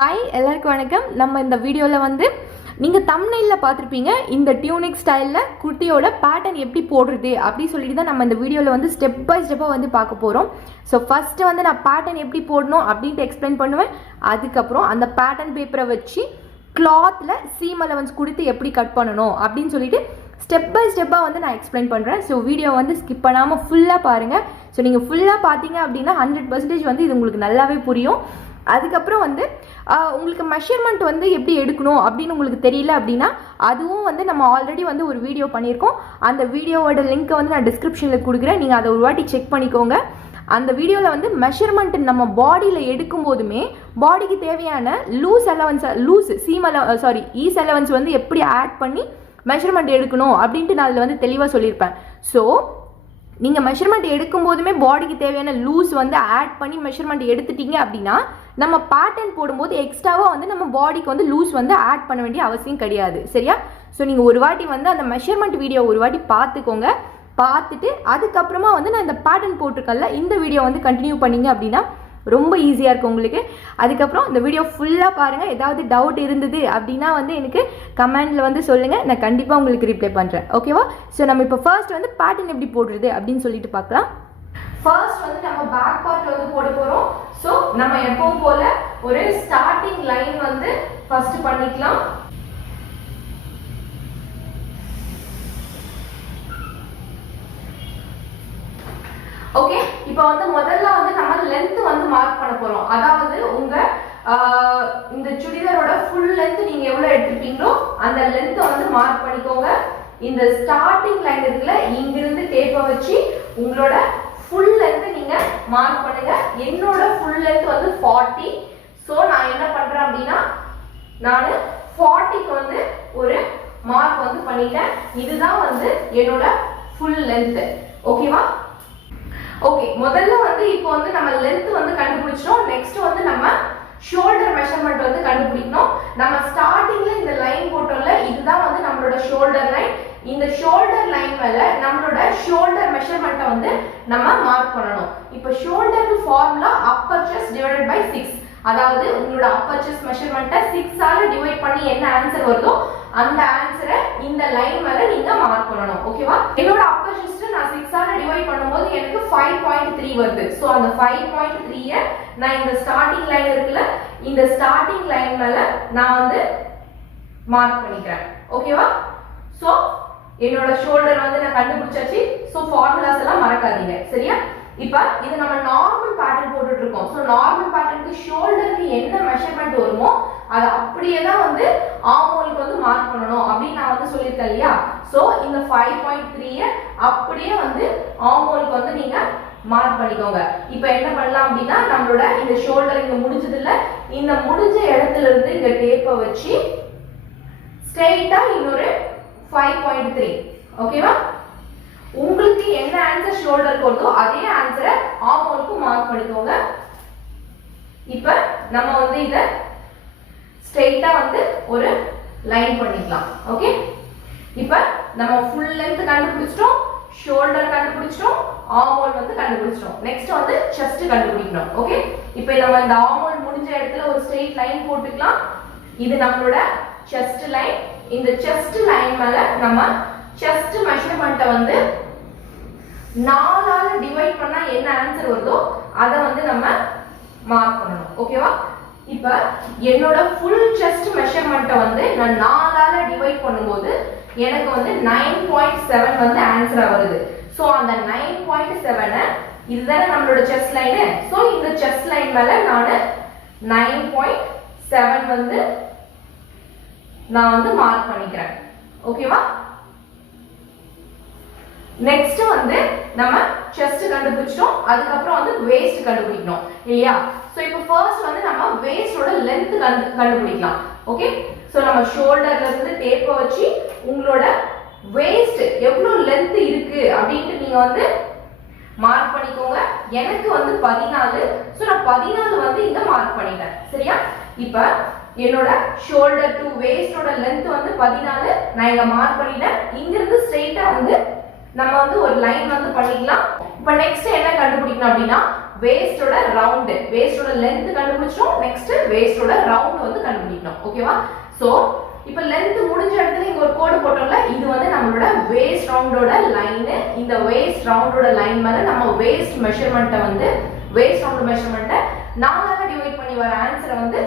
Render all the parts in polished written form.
Hi எல்லாருக்கும் வணக்கம். நம்ம இந்த வீடியோவில் வந்து நீங்கள் தம்ப்நெயிலில் பார்த்துருப்பீங்க இந்த டியூனிக் ஸ்டைலில் குர்த்தியோட பேட்டர்ன் எப்படி போடுறது அப்படி சொல்லிட்டு தான் நம்ம இந்த வீடியோவில் வந்து ஸ்டெப் பை ஸ்டெப்பாக வந்து பார்க்க போகிறோம். ஸோ ஃபஸ்ட்டு வந்து நான் பேட்டர்ன் எப்படி போடணும் அப்படின்ட்டு எக்ஸ்பிளைன் பண்ணுவேன். அதுக்கப்புறம் அந்த பேட்டர்ன் பேப்பரை வச்சு கிளாத்தில் சீம் அலவன்ஸ் கொடுத்து எப்படி கட் பண்ணணும் அப்படின்னு சொல்லிட்டு ஸ்டெப் பை ஸ்டெப்பாக வந்து நான் எக்ஸ்பிளைன் பண்ணுறேன். ஸோ வீடியோ வந்து ஸ்கிப் பண்ணாமல் ஃபுல்லாக பாருங்கள். ஸோ நீங்கள் ஃபுல்லாக பார்த்தீங்க அப்படின்னா 100% வந்து இது உங்களுக்கு நல்லாவே புரியும். அதுக்கப்புறம் வந்து உங்களுக்கு மெஷர்மெண்ட் வந்து எப்படி எடுக்கணும் அப்படின்னு உங்களுக்கு தெரியல அப்படின்னா அதுவும் வந்து நம்ம ஆல்ரெடி வந்து ஒரு வீடியோ பண்ணியிருக்கோம். அந்த வீடியோவோட லிங்க்கை வந்து நான் டிஸ்கிரிப்ஷனில் கொடுக்குறேன். நீங்கள் அதை ஒரு வாட்டி செக் பண்ணிக்கோங்க. அந்த வீடியோவில் வந்து மெஷர்மெண்ட் நம்ம பாடியில் எடுக்கும் போதுமே பாடிக்கு தேவையான ஈஸ் அலவன்ஸ் வந்து எப்படி ஆட் பண்ணி மெஷர்மெண்ட் எடுக்கணும் அப்படின்ட்டு நான் அதில் வந்து தெளிவாக சொல்லியிருப்பேன். ஸோ நீங்கள் மெஷர்மெண்ட் எடுக்கும் போதுமே பாடிக்கு தேவையான லூஸ் வந்து ஆட் பண்ணி மெஷர்மெண்ட் எடுத்துட்டீங்க அப்படின்னா நம்ம பேட்டர்ன் போடும்போது எக்ஸ்ட்ராவாக வந்து நம்ம பாடிக்கு வந்து லூஸ் வந்து ஆட் பண்ண வேண்டிய அவசியம் கிடையாது. சரியா? ஸோ நீங்கள் ஒரு வாட்டி வந்து அந்த மெஷர்மெண்ட் வீடியோ ஒரு வாட்டி பார்த்துக்கோங்க. பார்த்துட்டு அதுக்கப்புறமா வந்து நான் இந்த பேட்டர்ன் போட்டிருக்கேன்ல இந்த வீடியோ வந்து கண்டினியூ பண்ணிங்க அப்படின்னா ரொம்ப ஈஸியாக இருக்கும் உங்களுக்கு. அதுக்கப்புறம் இந்த வீடியோ ஃபுல்லாக பாருங்கள். ஏதாவது டவுட் இருந்தது அப்படின்னா வந்து எனக்கு கமெண்டில் வந்து சொல்லுங்கள். நான் கண்டிப்பாக உங்களுக்கு ரிப்ளை பண்ணுறேன். ஓகேவா? ஸோ நம்ம இப்போ ஃபர்ஸ்ட் வந்து பேட்டர்ன் எப்படி போடுறது அப்படின்னு சொல்லிட்டு பார்க்கலாம். ஃபர்ஸ்ட் வந்து நம்ம பேக் பார்ட் வந்து போட போகிறோம். ஸோ நம்ம எப்பவும் போல ஒரு ஸ்டார்டிங் லைன் வந்து ஃபர்ஸ்ட் பண்ணிக்கலாம். ஓகே, இப்போ வந்து முதல்ல வந்து நம்ம லென்த் வந்து மார்க் பண்ண போறோம். அதாவது உங்க இந்த சுடிதாரோட ஃபுல் லென்த் நீங்க எவ்வளவு எடுத்துப்பீங்களோ அந்த லென்த் வந்து மார்க் பண்ணிக்கோங்க. இந்த ஸ்டார்டிங் லைன் இருக்குல இங்கிருந்து டேப்பை வச்சு உங்களோட ஃபுல் லென்த் நீங்க மார்க் பண்ணுங்க. என்னோட ஃபுல் லென்த் வந்து 40. ஸோ நான் என்ன பண்றேன் அப்படின்னா நான் 40க்கு வந்து ஒரு மார்க் வந்து பண்ணிட்டேன். இதுதான் வந்து என்னோட ஃபுல் லென்த். ஓகேவா? ஓகே, முதல்ல வந்து இப்போ வந்து நம்ம லென்த் வந்து கண்டுபிடிச்சோம். நெக்ஸ்ட் வந்து நம்ம ஷோல்டர் மெஷர்மெண்ட் வந்து கண்டுபிடிக்கணும். நம்ம ஸ்டார்டிங்ல இந்த லைன் போட்டோம்ல இதுதான் வந்து நம்மளோட ஷோல்டர் லைன். இந்த ஷோல்டர் லைன் மேல நம்மளோட ஷோல்டர் மெஷர்மெண்ட்டை வந்து நம்ம மார்க் பண்ணணும். இப்போ ஷோல்டருக்கு formula upper chest divided by 6. அதாவது உங்களோட அப்பர் செஸ்ட் மெஷர்மெண்ட்டை 6 ஆல டிவைட் பண்ணி என்ன ஆன்சர் வருதோ அந்த ஆன்சரை இந்த லைன் மேல நீங்க மார்க் பண்ணணும். ஓகேவா? என்னோட அப்பர் செஸ்ட் நான் 6 ஆல டிவைட் பண்ணும்போது எனக்கு 5.3 வருது. சோ அந்த 5.3 நான் இந்த ஸ்டார்டிங் லைன் இருக்குல இந்த ஸ்டார்டிங் லைன் மேல நான் வந்து மார்க் பண்ணிக்கிறேன். ஓகேவா? சோ என்னோட ஷோல்டர் வந்து நான் கண்டுபிடிச்சாச்சு. சோ ஃபார்முலாஸ் எல்லாம் மறக்காதீங்க. சரியா? இப்போ இது நம்ம நார்மல் பேட்டர்ன் போட்டுட்டு இருக்கோம். ஸோ நார்மல் பேட்டர்னுக்கு ஷோல்டருக்கு என்ன மெஷர்மெண்ட் வருமோ அதை அப்படியே தான் வந்து ஆர்மோலுக்கு வந்து மார்க் பண்ணணும் அப்படின்னு நான் வந்து சொல்லியிருக்கேன் இல்லையா? ஸோ இந்த 5.3 அப்படியே வந்து ஆர்மோலுக்கு வந்து நீங்க மார்க் பண்ணிக்கோங்க. இப்போ என்ன பண்ணலாம் அப்படின்னா நம்மளோட இந்த ஷோல்டர் இங்க முடிஞ்சது இல்ல, இந்த முடிஞ்ச இடத்துல இருந்து இங்க டேப்பை வச்சு ஸ்ட்ரெயிட்டா இன்னொரு 5.3. ஓகேவா? உங்களுக்கு என்ன ஆன்சர் ஷோல்டர் வருதோ அதே ஆன்சரை ஆர்மோலுக்கு மார்க் பண்ணிக்கோங்க. இப்போ நம்ம வந்து இத ஸ்ட்ரெயிட்டா வந்து ஒரு லைன் பண்ணிக்கலாம். ஓகே, இப்போ நம்ம ஃபுல் லென்த் கண்டுபிடிச்சிட்டோம், ஷோல்டர் கண்டுபிடிச்சிட்டோம், ஆர்மோல் வந்து கண்டுபிடிச்சிட்டோம். நெக்ஸ்ட் வந்து செஸ்ட் கண்டுபிடிக்கணும். ஓகே, இப்போ நம்ம இந்த ஆர்மோல் முடிஞ்ச இடத்துல ஒரு ஸ்ட்ரெயிட் லைன் போட்டுக்கலாம். இது நம்மளோட செஸ்ட் லைன். இந்த செஸ்ட் லைன் மேல நம்ம செஸ்ட் மெஷர்மெண்ட்டை வந்து 4 ஆல டிவைட் பண்ணா என்ன ஆன்சர் வருதோ அதை வந்து நம்ம மார்க் பண்ணணும். ஓகேவா? இப்போ என்னோட ஃபுல் செஸ்ட் மெஷர்மெண்ட்டை வந்து நான் 4 ஆல டிவைட் பண்ணும்போது எனக்கு வந்து 9.7 வந்து ஆன்சரா வருது. ஸோ அந்த 9.7 இதுதானே நம்மளோட செஸ்ட் லைனு. ஸோ இந்த செஸ்ட் லைன் மேல நான் 9.7 வந்து நான் வந்து மார்க் பண்ணிக்கிறேன். ஓகேவா? நெக்ஸ்ட் வந்து நம்ம செஸ்ட் கண்டுபிடிச்சிட்டோம். அதுக்கப்புறம் வந்து வேஸ்ட் கண்டுபிடிக்கணும் இல்லையா? சோ இப்போ ஃபர்ஸ்ட் வந்து நம்ம வேஸ்டோட லென்த் கண்டுபிடிக்கலாம். ஓகே, சோ நம்ம ஷோல்டர்ல இருந்து டேப்பை வச்சு உங்களோட வேஸ்ட் எவ்வளவு லென்த் இருக்கு அப்படின்ட்டு நீங்க வந்து மார்க் பண்ணிக்கோங்க. எனக்கு வந்து 14. சோ நான் 14 வந்து இங்க மார்க் பண்ணிட்டேன். சரியா? இப்போ என்னோட ஷோல்டர் டு வேஸ்டோட லென்த் வந்து 14 நான் இங்க மார்க் பண்ணிட்டேன். இங்க இருந்து ஸ்ட்ரெயிட்டா வந்து நம்ம வந்து ஒரு லைன் வந்து பண்ணிக்கலாம். இப்போ நெக்ஸ்ட் என்ன கண்டுபிடிக்கணும் அப்படின்னா வேஸ்டோட ரவுண்ட், வேஸ்டோட லென்த் கண்டுபிடிச்சோம். நெக்ஸ்ட் வேஸ்டோட ரவுண்ட் வந்து கண்டுபிடிக்கணும். ஓகேவா? சோ இப்போ லென்த் முடிஞ்ச இடத்துல இங்க ஒரு கோடு போட்டோம்ல, இது வந்து நம்மளோட வேஸ்ட் ரவுண்டோட லைன். இந்த வேஸ்ட் ரவுண்டோட லைன் மேல நம்ம வேஸ்ட் மெஷர்மென்ட்ட வந்து வேஸ்ட் ரவுண்ட் மெஷர்மென்ட்ட 4ஆல டிவைட் பண்ணி வர ஆன்சரை வந்து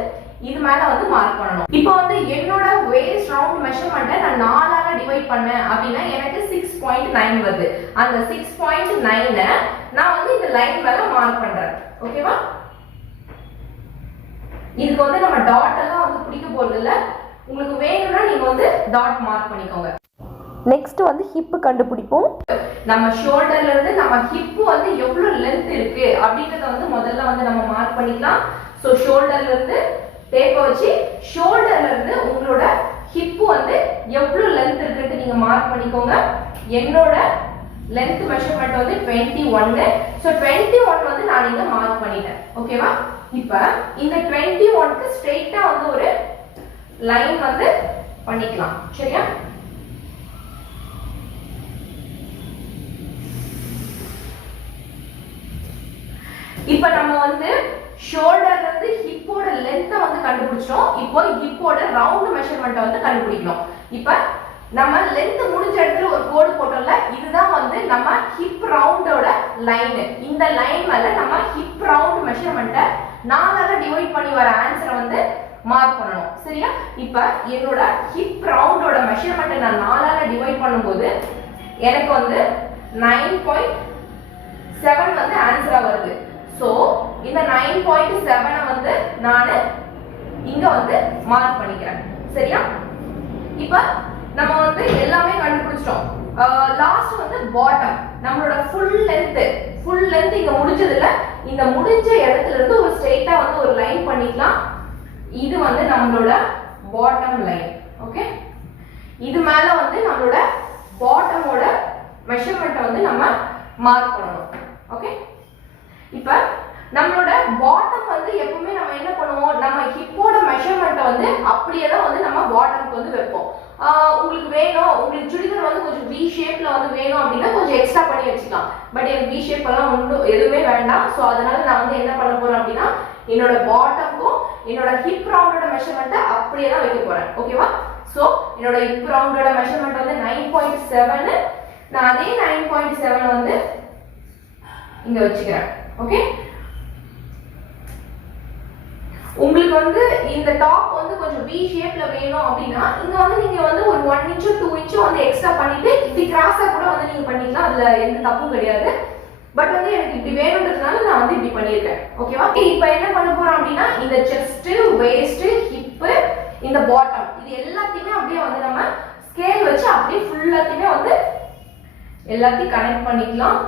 இது மேல வந்து மார்க் பண்ணணும். இப்போ வந்து என்னோட வேஸ்ட் ரவுண்ட் மெஷர்மென்ட்ட நான் 4ஆல டிவைட் பண்ணேன் அப்படினா எனக்கு 6.9 வருது. அந்த 6.9 நான் வந்து இந்த லைன் மேல மார்க் பண்றேன். ஓகேவா? இதுக்கு வந்து நம்ம டாட் எல்லாம் வந்து பிடிக்க போறது இல்ல. உங்களுக்கு வேணும்னா நீங்க வந்து டாட் மார்க் பண்ணிக்கோங்க. நெக்ஸ்ட் வந்து ஹிப் கண்டுபிடிப்போம். நம்ம ஷோல்டர்ல இருந்து நம்ம ஹிப் வந்து எவ்வளவு லென்த் இருக்கு அப்படிங்கறத வந்து முதல்ல வந்து நம்ம மார்க் பண்ணிக்கலாம். சோ ஷோல்டர்ல இருந்து டேப்பை வச்சு ஷோல்டர்ல இருந்து உங்களோட ஹிப் வந்து எவ்வளவு லென்த் இருக்குன்னு நீங்க மார்க் பண்ணிக்கோங்க. என்னோட லென்த் மெஷர்மென்ட் வந்து 21. சோ 21 வந்து நான் இங்க மார்க் பண்ணிட்டேன். ஓகேவா? இப்போ இந்த 21க்கு ஸ்ட்ரைட்டா வந்து ஒரு லைன் வந்து பண்ணிக்கலாம். சரியா? இப்போ நம்ம வந்து ஷோல்டர்ல இருந்து ஹிப்போட லென்த்தை வந்து கண்டுபிடிச்சோம். இப்போ ஹிப்போட ரவுண்ட் மெஷர்மென்ட் வந்து கண்டுபிடிக்கணும். இப்போ நம்ம லென்த் முடிஞ்ச இடத்துல ஒரு கோடு போட்டோம்ல, இதுதான் வந்து நம்ம ஹிப் ரவுண்டோட லைன். இந்த லைன் மேல நம்ம ஹிப் ரவுண்ட் மெஷர்மென்ட்ட 4ஆல டிவைட் பண்ணி வர ஆன்சரை வந்து மார்க் பண்ணணும். சரியா? இப்போ என்னோட ஹிப் ரவுண்டோட மெஷர்மென்ட்டை நான் 4ஆல டிவைட் பண்ணும்போது எனக்கு வந்து 9.7 வந்து ஆன்சரா வருது. சோ இந்த 9.7 வந்து நான் இங்க வந்து மார்க் பண்ணிக்கிறேன். சரியா? இப்போ நம்ம வந்து எல்லாமே கண்டுபிடிச்சிட்டோம். லாஸ்ட் வந்து பாட்டம், நம்மளோட ஃபுல் லென்த் இங்க முடிஞ்சதுல இந்த முடிஞ்ச இடத்துல இருந்து ஒரு ஸ்ட்ரைட்டா வந்து ஒரு லைன் பண்ணிக்கலாம். இது வந்து நம்மளோட பாட்டம் லைன். ஓகே? இது மேல வந்து நம்மளோட பாட்டமோட மெஷர்மென்ட் வந்து நம்ம மார்க் பண்ணணும். ஓகே? இப்போ நம்மளோட பாட்டம் வந்து எப்பவுமே நம்ம என்ன பண்ணுவோம், நம்ம ஹிப்போட மெஷர்மென்ட்டை வந்து அப்படியே தான் வந்து நம்ம பாட்டம்க்கு வந்து வைப்போம். உங்களுக்கு வேணும், உங்களுக்கு சுடிதார் வந்து கொஞ்சம் வி ஷேப்ல வந்து வேணும் அப்படின்னா கொஞ்சம் எக்ஸ்ட்ரா பண்ணி வச்சுக்கலாம். பட் எனக்கு வி ஷேப் எல்லாம் ஒன்றும் எதுவுமே வேண்டாம். ஸோ அதனால நான் வந்து என்ன பண்ண போறேன் அப்படின்னா என்னோட பாட்டம்க்கும் என்னோட ஹிப் ரவுண்டோட மெஷர்மென்ட்டை அப்படியே தான் வைக்க போறேன். ஓகேவா? ஸோ என்னோட ஹிப் ரவுண்டோட மெஷர்மென்ட் வந்து 9.7. நான் அதே 9.7 வந்து இங்க வச்சுக்கிறேன். ஓகே? உங்களுக்கு வந்து இந்த டாப் வந்து கொஞ்சம் V ஷேப்ல வேணும் அப்படினா இங்க வந்து நீங்க வந்து ஒரு 1 இன்ச் 2 இன்ச் வந்து எக்ஸ்ட்ரா பண்ணிட்டு இப்படி கிராஸா கூட வந்து நீங்க பண்ணிக்கலாம். அதுல எந்த தப்பும் கிடையாது. பட் வந்து எனக்கு இப்படி வேணும்ன்றதுனால நான் வந்து இப்படி பண்ணிருக்கேன். ஓகேவா? இப்போ என்ன பண்ண போறோம் அப்படினா இந்த செஸ்ட், வேஸ்ட், ஹிப், இந்த பாட்டம் இது எல்லாத்தையுமே அப்படியே வந்து நம்ம ஸ்கேல் வச்சு அப்படியே ஃபுல்லாத்தையுமே வந்து எல்லாத்தையும் கனெக்ட் பண்ணிக்கலாம்.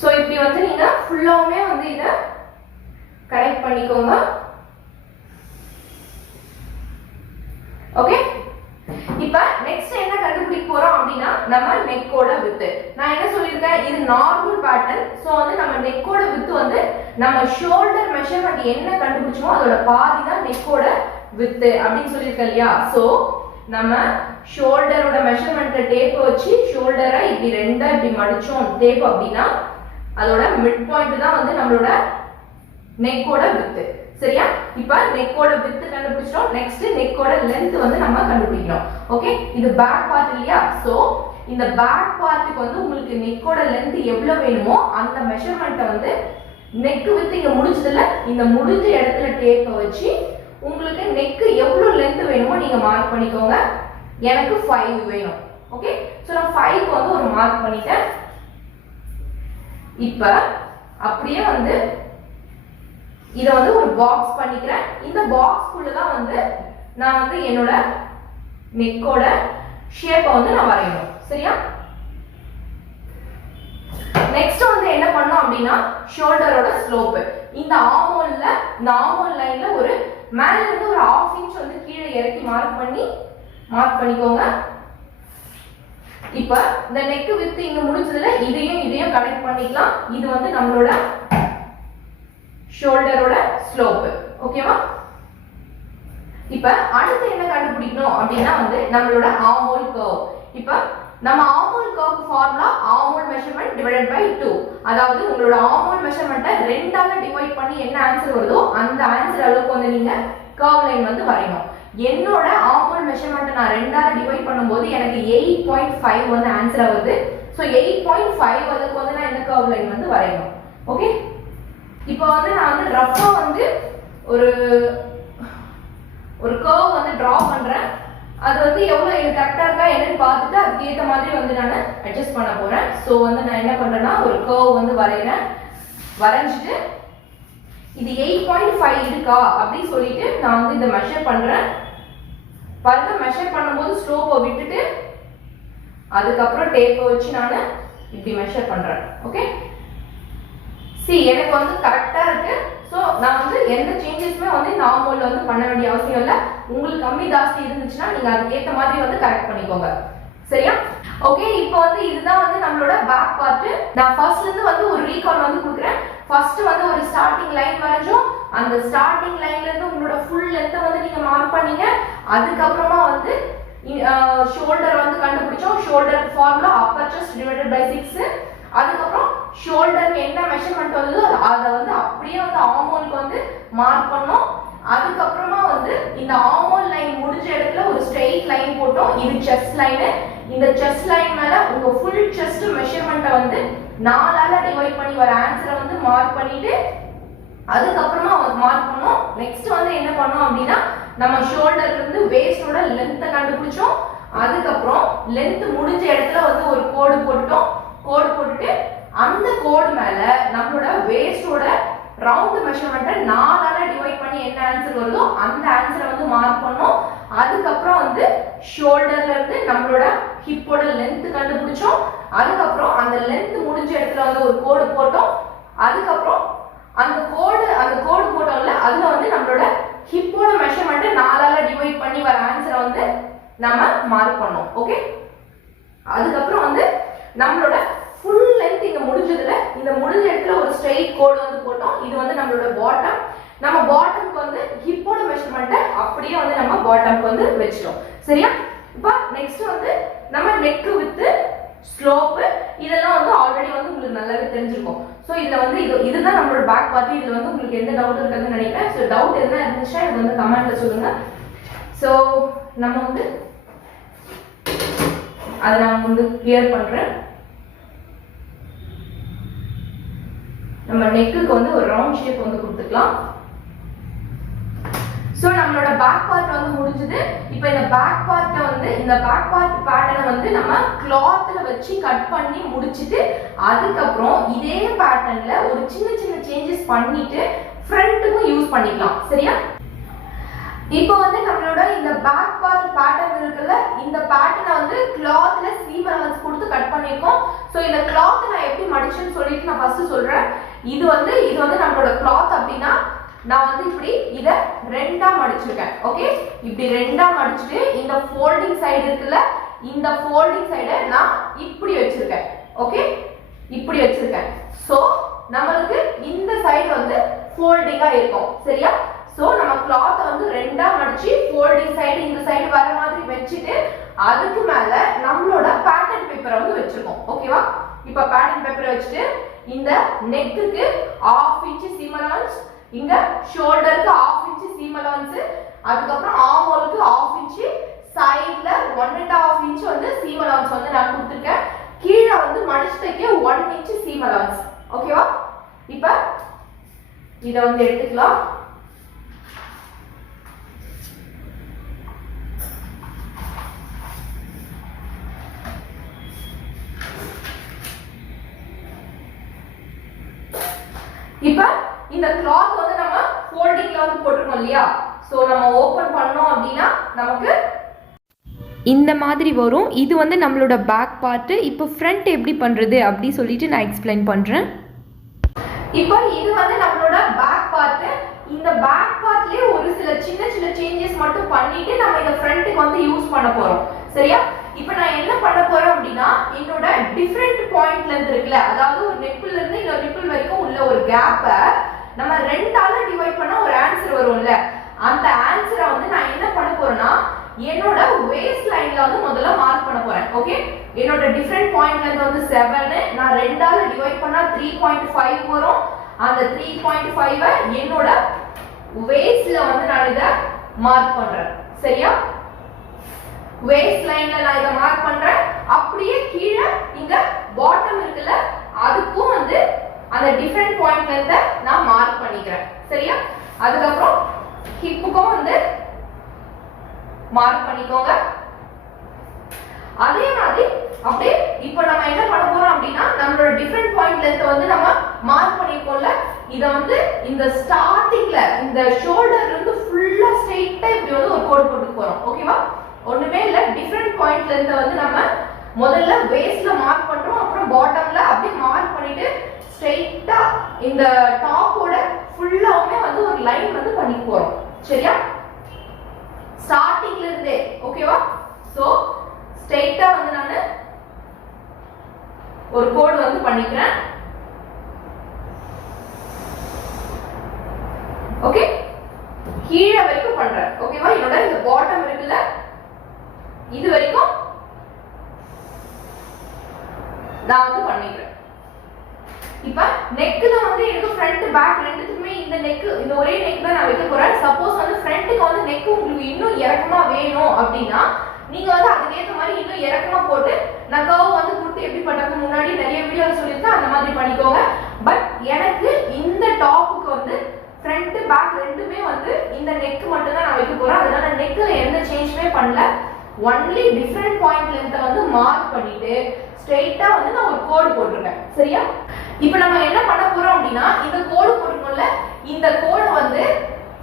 சோ இப்படி வந்து நீங்க ஃபுல்லாவுமே வந்து இத கனெக்ட் பண்ணிக்கோங்க. ஓகே? இப்போ நெக்ஸ்ட் என்ன கண்டுபிடிக்க போறோம் அப்படினா நம்ம நெக்கோட விட்த். நான் என்ன சொல்லிருக்கேன், இது நார்மல் பேட்டர்ன். சோ வந்து நம்ம நெக்கோட விட்த் வந்து நம்ம ஷோல்டர் மெஷர்மென்ட் என்ன கண்டுபிடிச்சோமோ அதோட பாதி தான் நெக்கோட விட்த் அப்படினு சொல்லிருக்கேன் இல்லையா? சோ நம்ம ஷோல்டரோட மெஷர்மென்ட் டேப் வச்சு ஷோல்டரை இப்படி ரெண்டா இப்படி மடிச்சோம் டேப் அப்படினா அதோட மிட் பாயிண்ட் தான் வந்து நம்மளோட நெக்கோட விட்த். சரியா? இப்போ நெக்கோட விட்த் கண்டுபிடிச்சோம். நெக்ஸ்ட் நெக்கோட லென்த் வந்து நம்ம கண்டுபிடிக்கணும். ஓகே? இது பேக் பார்ட் இல்லையா? சோ இந்த பேக் பார்ட்டுக்கு வந்து உங்களுக்கு நெக்கோட லென்த் எவ்வளவு வேணுமோ அந்த மெஷர்மென்ட்டை வந்து நெக் வித் இங்க முடிஞ்சதுல இந்த முடிஞ்ச இடத்துல டேப்பை வச்சு உங்களுக்கு நெக் எவ்வளவு லென்த் வேணுமோ நீங்க மார்க் பண்ணிக்கோங்க. எனக்கு 5 வேணும். ஓகே? சோ நான் 5க்கு வந்து ஒரு மார்க் பண்ணிட்டேன். இப்போ அப்படியே வந்து இத வந்து ஒரு பாக்ஸ் பண்ணிக்கிறேன். இந்த பாக்ஸ்க்குள்ள தான் வந்து நான் வந்து என்னோட நெக்கோட ஷேப்பை வந்து நான் வரையணும். சரியா? நெக்ஸ்ட் வந்து என்ன பண்ணோம் அப்படினா ஷோல்டரோட ஸ்லோப். இந்த ஆர்மோல் லைன்ல ஒரு மேல இருந்து ஒரு 1/2 இன்ச் வந்து கீழே இறக்கி மார்க் பண்ணிக்கோங்க. இப்போ இந்த நெக் வித் இங்க முடிஞ்சதுல இதையும் கனெக்ட் பண்ணிக்கலாம். இது வந்து நம்மளோட ஷோல்டரோட ஸ்லோப். ஓகேவா? இப்ப அடுத்து என்ன கண்டுபிடிக்கணும் அப்படின்னா வந்து நம்மளோட ஆர்மோல் கர்வ். இப்ப நம்ம armhole curve formula armhole measurement divided by 2. அதாவது உங்களோட ஆர்மோல் மெஷர்மென்ட்டை 2ஆல டிவைட் பண்ணி என்ன ஆன்சர் வருதோ அந்த ஆன்சர் அளவுக்கு வந்து நீங்க கர்வ் லைன் வந்து வரையணும். என்னோட ஆர்மோல் மெஷர்மென்ட்டை நான் 2ஆல டிவைட் பண்ணும்போது எனக்கு 8.5 வந்து ஆன்சர் வருது. சோ 8.5 அதுக்கு வந்து நான் இந்த கர்வ் லைன் வந்து வரையணும். ஓகே, இப்போ வந்து நான் வந்து ரஃபா வந்து ஒரு கர்வ் வந்து டிரா பண்றேன். அது வந்து எவ்வளவு எனக்கு கரெக்டா இருக்கா என்னன்னு பார்த்துட்டு அதுக்கு ஏத்த மாதிரி வந்து நான் அட்ஜஸ்ட் பண்ண போறேன். சோ வந்து நான் என்ன பண்றேன்னா ஒரு கர்வ் வந்து வரையறேன். வரைஞ்சிட்டு இது 8.5 இருக்கா அப்படி சொல்லிட்டு நான் வந்து இத மெஷர் பண்றேன். பாருங்க, மெஷர் பண்ணும்போது ஸ்லோப்பை விட்டுட்டு அதுக்கப்புறம் டேப்பை வச்சு நான் இப்படி மெஷர் பண்றேன். ஓகே, எனக்கு வந்து கரெக்டா இருக்கு. சோ நான் வந்து எந்த சேஞ்சஸ்மே வந்து இந்த ஆர்மோல்ல வந்து பண்ண வேண்டிய அவசியம் இல்ல. உங்களுக்கு கம்மி ஜாஸ்தி இருந்துச்சுன்னா நீங்க அதுக்கு ஏத்த மாதிரி வந்து கரெக்ட் பண்ணிக்கோங்க. சரியா? ஓகே, இப்போ வந்து இதுதான் வந்து நம்மளோட பேக் பார்ட். நான் ஃபர்ஸ்ட்ல இருந்து வந்து ஒரு ரீகால் வந்து கொடுக்குறேன். ஃபர்ஸ்ட் வந்து ஒரு ஸ்டார்டிங் லைன் வரைஞ்சோம். அந்த ஸ்டார்டிங் லைன்ல இருந்து உங்களோட ஃபுல் லென்த் வந்து நீங்க மார்க் பண்ணீங்க. அதுக்கு அப்புறமா வந்து ஷோல்டர் வந்து கண்டுபிடிச்சோம். Shoulder formula upper chest divided by 6. அதுக்கப்புறம் ஷோல்டருக்கு என்ன மெஷர்மென்ட் வருதோ அதை வந்து அப்படியே வந்து ஆர்மோலுக்கு வந்து மார்க் பண்ணோம். அதுக்கப்புறமா வந்து இந்த ஆர்மோல் லைன் முடிஞ்ச இடத்துல ஒரு ஸ்ட்ரெயிட் லைன் போட்டோம். இது செஸ்ட் லைன். இந்த செஸ்ட் லைன் மேல உங்க ஃபுல் செஸ்ட் மெஷர்மென்ட்டை வந்து 4ஆல டிவைட் பண்ணி வர ஆன்சரை வந்து மார்க் பண்ணிட்டு அதுக்கப்புறமா மார்க் பண்ணோம். நெக்ஸ்ட் வந்து என்ன பண்ணோம் அப்படின்னா நம்ம ஷோல்டர்ல இருந்து வேஸ்டோட லென்த்தை கண்டுபிடிச்சோம். அதுக்கப்புறம் லென்த் முடிஞ்ச இடத்துல வந்து ஒரு கோடு போட்டுட்டோம். கோடு போட்டுட்டு அந்த கோடு மேல நம்மளோட வேஸ்டோட ரவுண்ட் மெஷர்மென்ட்டை 4ஆல டிவைட் பண்ணி என்ன ஆன்சர் வருதோ அந்த ஆன்சரை வந்து மார்க் பண்ணோம். அதுக்கப்புறம் வந்து ஷோல்டர்ல இருந்து நம்மளோட ஹிப்போட லென்த் கண்டுபிடிச்சோம். அதுக்கப்புறம் அந்த லென்த் முடிஞ்ச இடத்துல வந்து ஒரு கோடு போட்டோம். அதுக்கப்புறம் அந்த கோடு போட்டோம்ல அதுல வந்து நம்மளோட ஹிப்போட மெஷர்மென்ட்டை 4ஆல டிவைட் பண்ணி வர ஆன்சரை வந்து நம்ம மார்க் பண்ணோம். ஓகே, அதுக்கப்புறம் வந்து நம்மளோட ஃபுல் லென்த் இங்க முடிஞ்சதுல இந்த முடிஞ்ச இடத்துல ஒரு ஸ்ட்ரெயிட் கோடு வந்து போட்டோம். இது வந்து நம்மளோட பாட்டம். நம்ம பாட்டம்க்கு வந்து ஹிப்போட மெஷர்மென்ட்டை அப்படியே வந்து நம்ம பாட்டம்க்கு வந்து வெச்சிட்டோம். சரியா? இப்போ நெக்ஸ்ட் வந்து நம்ம நெக் வித் ஸ்லோப் இதெல்லாம் வந்து ஆல்ரெடி வந்து உங்களுக்கு நல்லாவே தெரிஞ்சிருக்கும். சோ இதுல வந்து இதுதான் நம்மளோட பேக் பார்ட். இதுல வந்து உங்களுக்கு எந்த டவுட் இருக்குன்னு நினைக்கிறேன். சோ டவுட் எதுனா இருந்துச்சுன்னா இது வந்து கமெண்ட்ல சொல்லுங்க. சோ நம்ம வந்து அதை நான் வந்து கிளியர் பண்றேன். நம்ம நெக்குக்கு வந்து ஒரு ரவுண்ட் ஷேப் வந்து கொடுத்துக்கலாம். சோ நம்மளோட பேக் பார்ட் வந்து முடிஞ்சது. இப்போ இந்த பேக் பார்ட்டை வந்து இந்த பேக் பார்ட் பேட்டர்னை வந்து நம்ம கிளாத்ல வச்சு கட் பண்ணி முடிச்சிட்டு அதுக்கப்புறம் இதே பேட்டர்ன்ல ஒரு சின்ன சின்ன சேஞ்சஸ் பண்ணிட்டு ஃப்ரண்ட்டுக்கும் யூஸ் பண்ணிக்கலாம். சரியா? இப்போ வந்து நம்மளோட இந்த பேக் பார்ட் பேட்டர்ன் இருக்குல்ல, இந்த பேட்டர்னை வந்து கிளாத்ல சீம் அலவன்ஸ் கொடுத்து கட் பண்ணிருக்கோம். சோ இந்த கிளாத் நான் எப்படி மடிச்சேன்னு சொல்லிட்டு நான் ஃபர்ஸ்ட் சொல்றேன். இது வந்து நம்மளோட கிளாத் அப்படின்னா நான் வந்து இப்படி இத ரெண்டா மடிச்சிருக்கேன். ஓகே, இப்படி ரெண்டா மடிச்சிட்டு இந்த ஃபோல்டிங் சைடு இருக்குல்ல, இந்த ஃபோல்டிங் சைடை நான் இப்படி வச்சிருக்கேன். ஓகே, இப்படி வச்சிருக்கேன். சோ நமக்கு இந்த சைடு வந்து ஃபோல்டிங்கா இருக்கும். சரியா? சோ நம்ம கிளாத் வந்து ரெண்டா மடிச்சு ஃபோல்டிங் சைடு இந்த சைடு வர மாதிரி வச்சிட்டு அதுக்கு மேல நம்மளோட பேட்டர்ன் பேப்பரை வந்து வச்சிருக்கோம். ஓகேவா? இப்போ பேட்டர்ன் பேப்பரை வச்சிட்டு இந்த நெக்குக்கு 1/2 இன்ச் சீம் அலவன்ஸ், இங்க ஷோல்டருக்கு 1/2 இன்ச் சீம் அலவன்ஸ், அதுக்கப்புறம் ஆர்மோலுக்கு 1/2 இன்ச், சைடுல 1.5 இன்ச் வந்து சீம் அலவன்ஸ் வந்து நான் கொடுத்திருக்கேன். கீழ வந்து மடிச்சு தைக்க 1 இன்ச் சீம் அலவன்ஸ். ஓகேவா? இப்போ இத வந்து எடுத்துக்கலாம். இப்ப இந்த கிளாத் வந்து நம்ம ஃபோல்டிங்ல வந்து போட்டுறோம் இல்லையா? சோ நம்ம ஓபன் பண்ணோம் அப்படினா நமக்கு இந்த மாதிரி வரும். இது வந்து நம்மளோட பேக் பார்ட். இப்போ ஃப்ரண்ட் எப்படி பண்றது அப்படி சொல்லிட்டு நான் எக்ஸ்பிளைன் பண்றேன். இப்போ இது வந்து நம்மளோட பேக் பார்ட். இந்த பேக் பார்ட்லயே ஒரு சில சின்ன சின்ன சேஞ்சஸ் மட்டும் பண்ணிட்டு நம்ம இத ஃப்ரண்ட்க்கு வந்து யூஸ் பண்ண போறோம். சரியா? இப்போ நான் என்ன பண்ண போறேன் அப்படினா என்னோட டிஃபரண்ட் பாயிண்ட்ல இருந்து இருக்குல, அதாவது ஒரு நெப்பில் இருந்து இந்த நெப்பில் வரைக்கும் உள்ள ஒரு கேப்பை நம்ம ரெண்டால டிவைட் பண்ணா ஒரு ஆன்சர் வரும்ல, அந்த ஆன்சரை வந்து நான் என்ன பண்ண போறேன்னா என்னோட வேஸ்ட் லைன்ல வந்து முதல்ல மார்க் பண்ண போறேன். ஓகே, என்னோட டிஃபரண்ட் பாயிண்ட்ல இருந்து வந்து 7 நான் 2ஆல டிவைட் பண்ணா 3.5 வரும். அந்த 3.5 என்னோட வேஸ்ட்ல வந்து நான் இத மார்க் பண்றேன். சரியா? வேஸ்ட் லைன்ல நான் இத மார்க் பண்றேன். அப்படியே கீழே இங்க பாட்டம் இருக்குல்ல அதுக்கும் வந்து அந்த டிஃபரண்ட் பாயிண்ட்ல இருந்து நான் மார்க் பண்ணிக்கிறேன். சரியா? அதுக்கு அப்புறம் ஹிப்புக்கும் வந்து மார்க் பண்ணிக்கோங்க. அதே மாதிரி அப்படியே இப்போ நம்ம என்ன பண்ண போறோம் அப்படின்னா நம்மளோட டிஃபரண்ட் பாயிண்ட்ல இருந்து வந்து நம்ம மார்க் பண்ணிருக்கோம்ல இத வந்து இந்த ஸ்டார்டிங்ல இந்த ஷோல்டர்ல இருந்து ஃபுல்லா ஸ்ட்ரைட்டா இப்படி வந்து ஒரு கோடு போட்டு போறோம். ஓகேவா? ஒண்ணுமே இல்ல, டிஃபரண்ட் பாயிண்ட்ல இருந்து வந்து நம்ம முதல்ல வேஸ்ட்ல மார்க் பண்றோம், அப்புறம் பாட்டம்ல அப்படியே மார்க் பண்ணிட்டு ஸ்ட்ரைட்டா இந்த டாப்போட ஃபுல்லாவுமே வந்து ஒரு லைன் வந்து பண்ணி போறோம். சரியா? ஸ்டார்டிங்ல இருந்தே. ஓகேவா? சோ ஸ்ட்ரைட்டா வந்து நான் ஒரு கோடு வந்து பண்ணிக்கிறேன். ஓகே, கீழே வரைக்கும் பண்றேன். ஓகேவா? என்னோட இந்த பாட்டம் இருக்குல்ல இது வரைக்கும் நான் வந்து பண்ணிக்கிறேன். இப்ப நெக்ல வந்து எனக்கு ஃப்ரண்ட் பேக் ரெண்டுத்துக்குமே இந்த நெக் இந்த ஒரே நெக் தான் நான் வைக்க போறேன். சப்போஸ் வந்து ஃப்ரண்ட்க்கு வந்து நெக் உங்களுக்கு இன்னும் இறக்கமா வேணும் அப்படின்னா நீங்க வந்து அதுக்கேற்ற மாதிரி இன்னும் இறக்கமா போட்டு நான் கர்வ் வந்து கொடுத்து எப்படி பண்றது முன்னாடி நிறைய வீடியோ சொல்லியிருக்கேன், அந்த மாதிரி பண்ணிக்கோங்க. பட் எனக்கு இந்த டாப்புக்கு வந்து ஃப்ரண்ட் பேக் ரெண்டுமே வந்து இந்த நெக் மட்டும் தான் நான் வைக்க போறேன். அதனால நெக்ல எந்த சேஞ்சுமே பண்ணல. ஒன்லி டிஃபரண்ட் பாயிண்ட் லென்த்தை வந்து மார்க் பண்ணிட்டு ஸ்ட்ரைட்டா வந்து நான் ஒரு கோடு போட்டுருக்கேன். சரியா? இப்போ நம்ம என்ன பண்ண போறோம் அப்படின்னா இந்த கோடு போட்டுக்கோல இந்த கோடை வந்து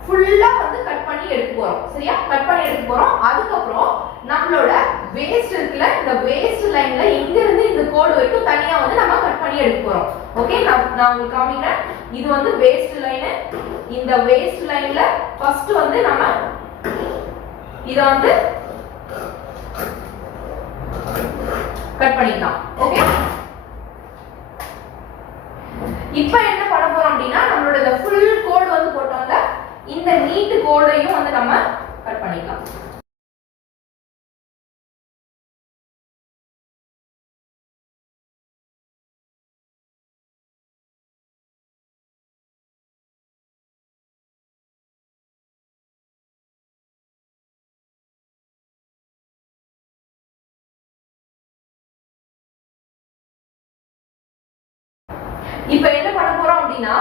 ஃபுல்லா வந்து கட் பண்ணி எடுக்க போறோம். சரியா? கட் பண்ணி எடுக்க போறோம். அதுக்கப்புறம் நம்மளோட வேஸ்ட் இருக்குல்ல இந்த வேஸ்ட் லைன்ல இங்க இருந்து இந்த கோடு வரைக்கும் தனியா வந்து நம்ம கட் பண்ணி எடுக்க போறோம். ஓகே, நான் உங்களுக்கு காமிக்கிறேன். இது வந்து வேஸ்ட் லைன். இந்த வேஸ்ட் லைன்ல ஃபர்ஸ்ட் வந்து நம்ம இத வந்து கட் பண்ணிக்கலாம். ஓகே, இப்போ என்ன பண்ண போறோம் அப்படின்னா நம்மளோட இந்த ஃபுல் கோடு வந்து போட்டோம்ல இந்த நீட் கோடையும் வந்து நம்ம கட் பண்ணிக்கலாம். இப்போ என்ன பண்ண போறோம் அப்படின்னா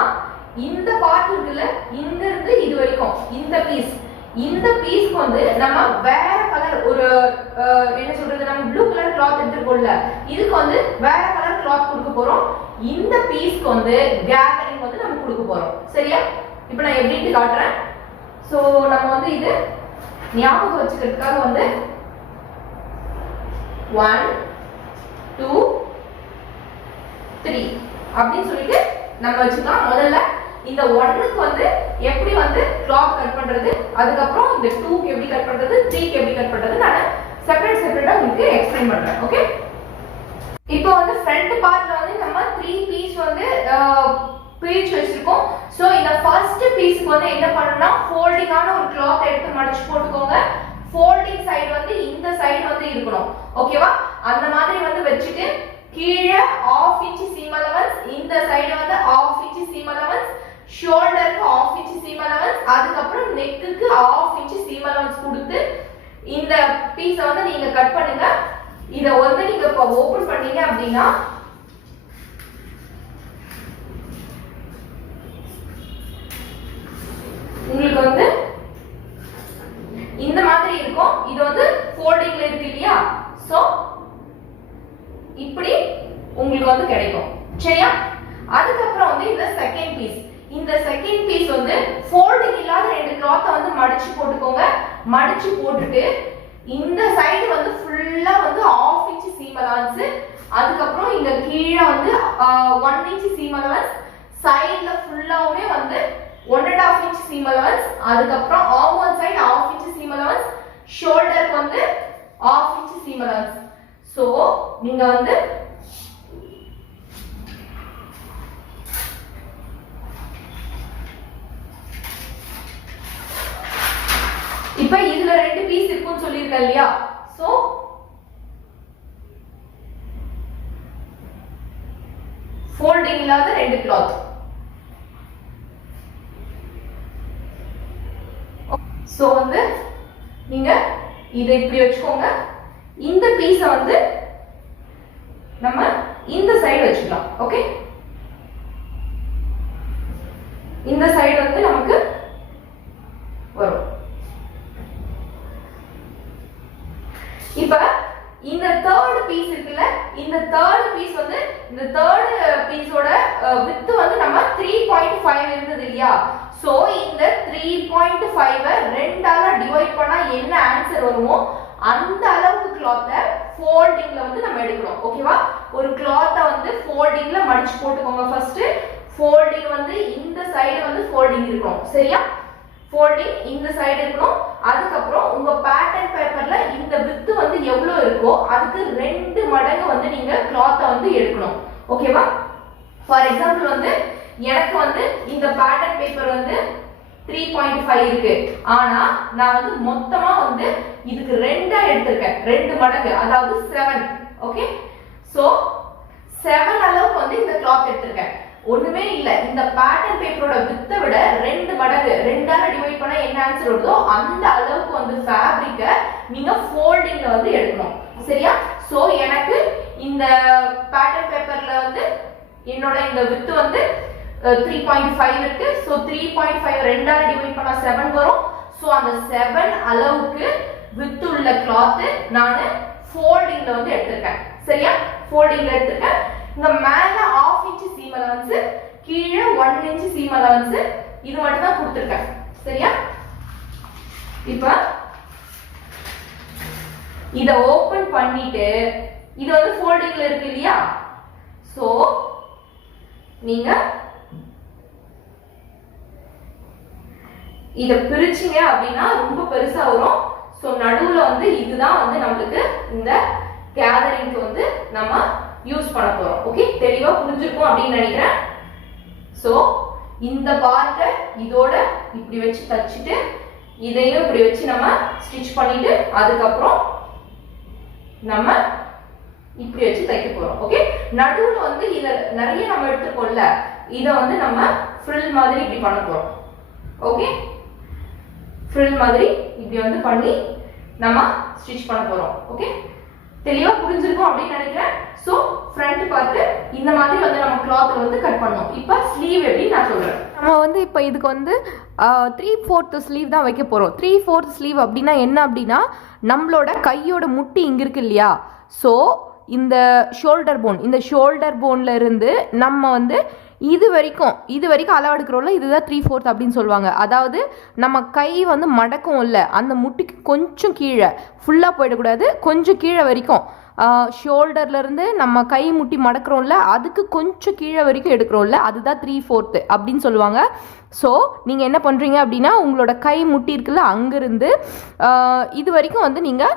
இந்த பார்ட் இருக்குல்ல இங்க இருந்து இது வரைக்கும் இந்த பீஸ்க்கு வந்து நம்ம வேற கலர் ஒரு என்ன சொல்றது நம்ம ப்ளூ கலர் கிளாத் எடுத்துக்கோல்ல இதுக்கு வந்து வேற கலர் கிளாத் கொடுக்க போறோம். இந்த பீஸ்க்கு வந்து கேதரிங் வந்து நம்ம கொடுக்க போறோம். சரியா? இப்போ நான் எப்படின்னு காட்டுறேன். சோ நம்ம வந்து இது ஞாபகம் வச்சுக்கிறதுக்காக வந்து 1 2 3 அப்படின்னு சொல்லிட்டு நம்ம வச்சுக்கலாம். முதல்ல இந்த 1க்கு வந்து எப்படி வந்து கிளாத் கட் பண்றது, அதுக்கப்புறம் இந்த 2க்கு எப்படி கட் பண்றது, 3க்கு எப்படி கட் பண்றது நான் செப்பரேட்டா உங்களுக்கு எக்ஸ்பிளைன் பண்றேன். ஓகே, இப்போ வந்து ஃப்ரண்ட் பார்ட்ல வந்து நம்ம 3 பீஸ் வந்து பிரிச்சு வச்சிருக்கோம். சோ இந்த ஃபர்ஸ்ட் பீஸ்க்கு வந்து என்ன பண்ணனும்னா ஃபோல்டிங்கான ஒரு கிளாத் எடுத்து மடிச்சு போட்டுக்கோங்க. ஃபோல்டிங் சைடு வந்து இந்த சைடு வந்து இருக்கணும். ஓகேவா? அந்த மாதிரி வந்து வச்சிட்டு கீழே 1/2 இன்ச் சீம் அலவன்ஸ், இந்த சைடு வந்து 1/2 இன்ச் சீம் அலவன்ஸ், ஷோல்டருக்கு 1/2 இன்ச் சீம் அலவன்ஸ், அதுக்கு அப்புறம் நெக்குக்கு 1/2 இன்ச் சீம் அலவன்ஸ் கொடுத்து இந்த பீஸ வந்து நீங்க கட் பண்ணுங்க. இத வந்து நீங்க இப்ப ஓபன் பண்ணீங்க அப்படினா உங்களுக்கு வந்து இந்த மாதிரி இருக்கும். இது வந்து ஃபோல்டிங்ல இருக்கு இல்லையா? சோ இப்படி உங்களுக்கு வந்து கிடைக்கும். சரியா? அதுக்கு அப்புறம் வந்து இந்த செகண்ட் பீஸ், இந்த செகண்ட் பீஸ் வந்து ஃபோல்டிங் இல்லாத ரெண்டு கிளாத்தை வந்து மடிச்சு போட்டுக்கோங்க. மடிச்சு போட்டுட்டு இந்த சைடு வந்து ஃபுல்லா வந்து 1/2 இன்ச் சீம் அலவன்ஸ், அதுக்கு அப்புறம் இங்க கீழே வந்து 1 இன்ச் சீம் அலவன்ஸ், சைடுல ஃபுல்லாவுமே வந்து 1.5 இன்ச் சீம் அலவன்ஸ், அதுக்கு அப்புறம் arm side 1/2 inch seam allowance, ஷோல்டருக்கு வந்து 1/2 இன்ச் சீம் அலவன்ஸ். சோ நீங்க வந்து இப்போ இதுல 2 பீஸ் இருக்குன்னு சொல்லியிருக்கேன் இல்லையா? சோ ஃபோல்டிங் இல்லாத 2 கிளாத். சோ வந்து நீங்க இதை இப்படி வச்சுக்கோங்க. இந்த பீஸ வந்து நம்ம இந்த சைடு வச்சுக்கலாம். ஓகே, இந்த சைடு வந்து நமக்கு வரும். இப்ப இந்த தேர்ட் பீஸ் இருக்குல்ல, இந்த தேர்ட் பீஸ் வந்து இந்த தேர்ட் பீஸோட வித் வந்து நம்ம 3.5 இருந்தது இல்லையா? சோ இந்த 3.5 ரெண்டால டிவைட் பண்ணா என்ன ஆன்சர் வருமோ அந்த அளவுக்கு கிளாத்தை ஃபோல்டிங்ல வந்து நம்ம எடுக்கணும். ஓகேவா? ஒரு கிளாத்தை வந்து ஃபோல்டிங்ல மடிச்சு போட்டுக்கோங்க. ஃபர்ஸ்ட் ஃபோல்டிங் வந்து இந்த சைடு வந்து ஃபோல்டிங் இருக்கணும். சரியா? ஃபோல்டிங் இந்த சைடு இருக்கணும். அதுக்கப்புறம் உங்க பேட்டர்ன் பேப்பர்ல இந்த வித் வந்து எவ்வளவு இருக்கோ அதுக்கு 2 மடங்கு வந்து நீங்க கிளாத்தை வந்து எடுக்கணும். ஓகேவா? ஃபார் எக்ஸாம்பிள் வந்து எனக்கு வந்து இந்த பேட்டர்ன் பேப்பர் வந்து 3.5 இருக்கு. ஆனா நான் வந்து மொத்தமா வந்து இதுக்கு 2 எடுத்திருக்கேன். 2 மடங்கு, அதாவது 7. ஓகே, சோ 7 அளவுக்கு வந்து இந்த கிளாத் எடுத்திருக்கேன். ஒண்ணுமே இல்ல, இந்த பேட்டர்ன் பேப்பரோட வித்தை விட 2 மடங்கு, 2ஆல டிவைட் பண்ணா என்ன ஆன்சர் வருதோ அந்த அளவுக்கு வந்து ஃபேப்ரிக்க நீங்க ஃபோல்டிங்ல வந்து எடுக்கணும். சரியா? சோ எனக்கு இந்த பேட்டர்ன் பேப்பர்ல வந்து என்னோட இந்த வித்து வந்து 3.5 இருக்கு. சோ 3.5 2ஆல டிவைட் பண்ணா 7 வரும். சோ அந்த 7 அளவுக்கு வித்து உள்ள கிளாத் நான் ஃபோல்டிங்ல வந்து எடுத்திருக்கேன். சரியா? ஃபோல்டிங்ல எடுத்திருக்கேன். இங்க மேல 1/2 இன்ச் சீம் அலவன்ஸ், கீழே 1 இன்ச் சீம் அலவன்ஸ், இது மட்டும் தான் கொடுத்திருக்கேன். சரியா? இப்போ இத ஓபன் பண்ணிட்டு இது வந்து ஃபோல்டிங்ல இருக்கு இல்லையா? சோ நீங்க இத பிரிச்சீங்க அப்படின்னா ரொம்ப பெருசா வரும். சோ நடுவுல வந்து இதுதான் வந்து நமக்கு இந்த கேதரிங்க்கு வந்து நம்ம யூஸ் பண்ண போறோம். ஓகே, தெளிவா புரிஞ்சிருக்கும் அப்படின்னு நினைக்கிறேன். சோ இந்த பார்ட்டை இதோட இப்படி வச்சு தச்சிட்டு இதையும் இப்படி வச்சு நம்ம ஸ்டிச் பண்ணிட்டு அதுக்கப்புறம் நம்ம இப்படி வச்சு தைக்க போறோம். ஓகே, நடுவுல வந்து இத நிறைய நம்ம எடுத்துக்கொள்ள இத வந்து நம்ம ஃப்ரில் மாதிரி இப்படி பண்ண போறோம். ஓகே, ஃப்ரில் மாதிரி இப்படி வந்து பண்ணி நம்ம ஸ்டிச் பண்ண போறோம். ஓகே, தெளிவா புரிஞ்சிருக்கும் அப்படின்னு நினைக்கிறேன். சோ ஃப்ரண்ட் பார்ட் இந்த மாதிரி வந்து நம்ம கிளாத்ல வந்து கட் பண்ணோம். இப்போ ஸ்லீவ் எப்படி நான் சொல்றேன். நம்ம வந்து இப்போ இதுக்கு வந்து 3/4 ஸ்லீவ் தான் வைக்க போகிறோம். 3/4 ஸ்லீவ் அப்படின்னா என்ன அப்படின்னா நம்மளோட கையோட முட்டி இங்கே இருக்கு இல்லையா? ஸோ இந்த ஷோல்டர் போன்ல இருந்து நம்ம வந்து இது வரைக்கும் அளவு எடுக்கிறோம்ல, இதுதான் 3/4 அப்படின்னு சொல்லுவாங்க. அதாவது நம்ம கை வந்து மடக்கும் இல்லை, அந்த முட்டிக்கு கொஞ்சம் கீழே, ஃபுல்லாக போயிடக்கூடாது, கொஞ்சம் கீழே வரைக்கும் ஷோல்டர்லேருந்து நம்ம கை முட்டி மடக்கிறோம்ல அதுக்கு கொஞ்சம் கீழே வரைக்கும் எடுக்கிறோம்ல, அதுதான் 3/4 அப்படின்னு சொல்லுவாங்க. ஸோ நீங்கள் என்ன பண்ணுறீங்க அப்படின்னா உங்களோட கை முட்டி இருக்குல்ல அங்கேருந்து இது வரைக்கும் வந்து நீங்கள்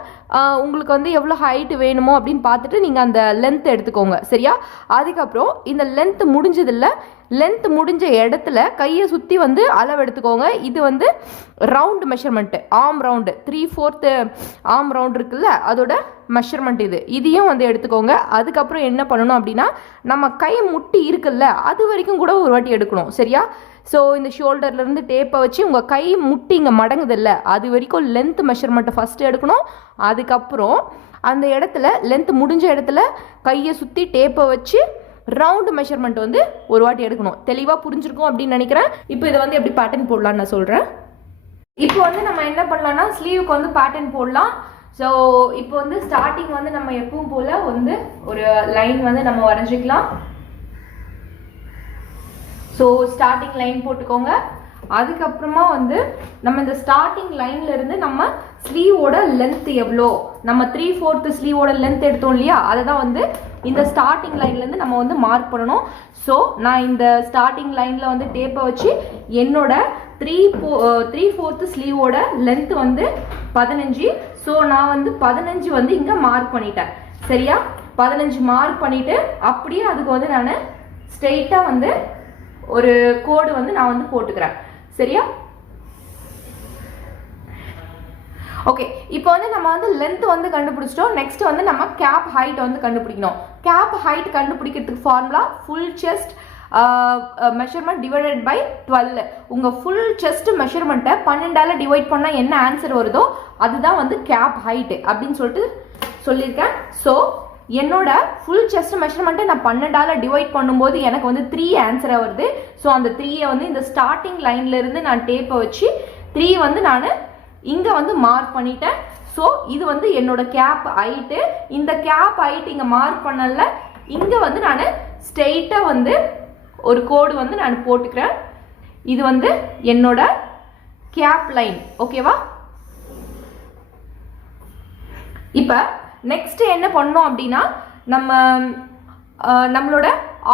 உங்களுக்கு வந்து எவ்வளோ ஹைட்டு வேணுமோ அப்படின்னு பார்த்துட்டு நீங்கள் அந்த லென்த் எடுத்துக்கோங்க. சரியா? அதுக்கப்புறம் இந்த லென்த் முடிஞ்ச இடத்துல கையை சுற்றி வந்து அளவு எடுத்துக்கோங்க. இது வந்து round measurement, arm round, 3/4 arm round இருக்குல்ல அதோட மெஷர்மெண்ட் இதையும் வந்து எடுத்துக்கோங்க. அதுக்கப்புறம் என்ன பண்ணணும் அப்படின்னா நம்ம கை முட்டி இருக்குல்ல அது வரைக்கும் கூட ஒரு வாட்டி எடுக்கணும். சரியா? ஸோ இந்த ஷோல்டர்லேருந்து டேப்பை வச்சு உங்கள் கை முட்டி இங்கே மடங்குதில்ல அது வரைக்கும் லென்த் மெஷர்மெண்ட்டை ஃபஸ்ட்டு எடுக்கணும். அதுக்கப்புறம் அந்த இடத்துல லென்த் முடிஞ்ச இடத்துல கையை சுற்றி டேப்பை வச்சு ரவுண்டு மெஷர்மெண்ட் வந்து ஒரு வாட்டி எடுக்கணும். தெளிவாக புரிஞ்சிருக்கும் அப்படின்னு நினைக்கிறேன். இப்போ இதை வந்து எப்படி பேட்டர்ன் போடலான்னு நான் சொல்கிறேன். இப்போ வந்து நம்ம என்ன பண்ணலாம்னா ஸ்லீவுக்கு வந்து பேட்டர்ன் போடலாம். ஸோ இப்போ வந்து ஸ்டார்டிங் வந்து நம்ம எப்பவும் போல் வந்து ஒரு லைன் வந்து நம்ம வரைஞ்சிக்கலாம். ஸோ ஸ்டார்டிங் லைன் போட்டுக்கோங்க. அதுக்கப்புறமா வந்து நம்ம இந்த ஸ்டார்டிங் லைன்லேருந்து நம்ம ஸ்லீவோட லென்த் எவ்வளோ, நம்ம 3/4 ஸ்லீவோட லென்த் எடுத்தோம் இல்லையா அதை தான் வந்து இந்த ஸ்டார்டிங் லைன்லேருந்து நம்ம வந்து மார்க் பண்ணணும். ஸோ நான் இந்த ஸ்டார்டிங் லைனில் வந்து டேப்பை வச்சு என்னோட 3/4 ஸ்லீவோட லென்த் வந்து 15. ஸோ நான் வந்து 15 வந்து இங்கே மார்க் பண்ணிட்டேன். சரியா? 15 மார்க் பண்ணிவிட்டு அப்படியே அதுக்கு வந்து நான் ஸ்ட்ரெயிட்டாக வந்து ஒரு கோடு வந்து நான் வந்து போட்டுக்கிறேன். சரியா? ஓகே, இப்போ வந்து நம்ம வந்து லென்த் வந்து கண்டுபிடிச்சிட்டோம். நெக்ஸ்ட் வந்து நம்ம கேப் ஹைட் வந்து கண்டுபிடிக்கணும். கேப் ஹைட் கண்டுபிடிக்கிறதுக்கு formula full chest measurement divided by 12. உங்கள் ஃபுல் செஸ்ட் மெஷர்மெண்ட்டை 12ஆல் டிவைட் பண்ணால் என்ன ஆன்சர் வருதோ அதுதான் வந்து கேப் ஹைட்டு அப்படின்னு சொல்லியிருக்கேன். ஸோ என்னோட ஃபுல் செஸ்ட் மெஷர்மெண்ட்டை நான் 12ஆல் டிவைட் பண்ணும்போது எனக்கு வந்து 3 ஆன்சராக வருது. ஸோ அந்த 3ஐ வந்து இந்த ஸ்டார்டிங் லைன்லேருந்து நான் டேப்பை வச்சு 3 வந்து நான் இங்கே வந்து மார்க் பண்ணிட்டேன். ஸோ இது வந்து என்னோட கேப் ஹைட்டு. இந்த கேப் ஹைட் இங்கே மார்க் பண்ணல, இங்கே வந்து நான் ஸ்ட்ரெயிட்டாக வந்து ஒரு கோடு வந்து நான் போட்டுக்கிறேன். இது வந்து என்னோட கேப் லைன். ஓகேவா? இப்போ நெக்ஸ்ட் என்ன பண்ணோம் அப்படின்னா நம்மளோட